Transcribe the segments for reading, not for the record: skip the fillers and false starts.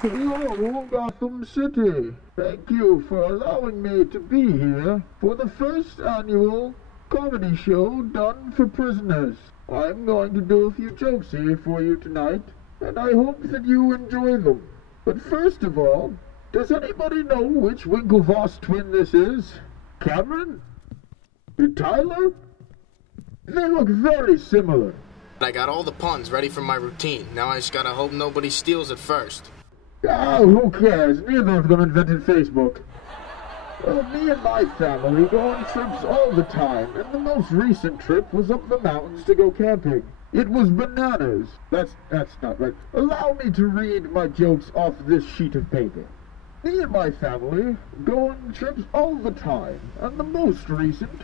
Hello, Gotham City. Thank you for allowing me to be here for the first annual comedy show done for prisoners. I'm going to do a few jokes here for you tonight, and I hope that you enjoy them. But first of all, does anybody know which Winklevoss twin this is? Cameron? And Tyler? They look very similar. I got all the puns ready for my routine. Now I just gotta hope nobody steals it first. Oh, who cares? Neither of them invented Facebook. Well, me and my family go on trips all the time, and the most recent trip was up the mountains to go camping. It was bananas. That's not right. Allow me to read my jokes off this sheet of paper. Me and my family go on trips all the time, and the most recent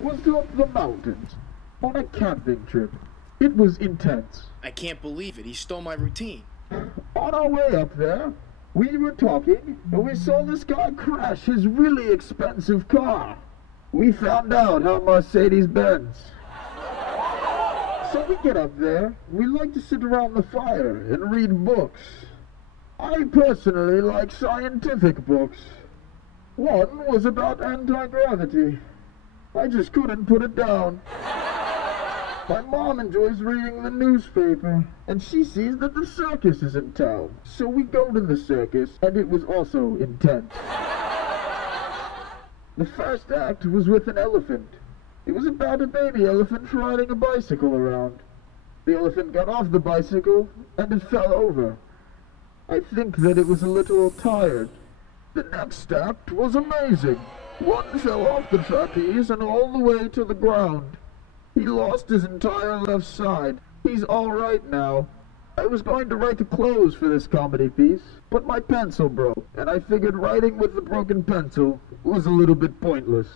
was up the mountains on a camping trip. It was intense. I can't believe it. He stole my routine. On our way up there, we were talking, and we saw this guy crash his really expensive car. We found out how Mercedes-Benz. So we get up there, we like to sit around the fire and read books. I personally like scientific books. One was about anti-gravity. I just couldn't put it down. My mom enjoys reading the newspaper, and she sees that the circus is in town. So we go to the circus, and it was also intense. The first act was with an elephant. It was about a baby elephant riding a bicycle around. The elephant got off the bicycle, and it fell over. I think that it was a little tired. The next act was amazing. One fell off the trapeze and all the way to the ground. He lost his entire left side. He's all right now. I was going to write the close for this comedy piece, but my pencil broke, and I figured writing with the broken pencil was a little bit pointless.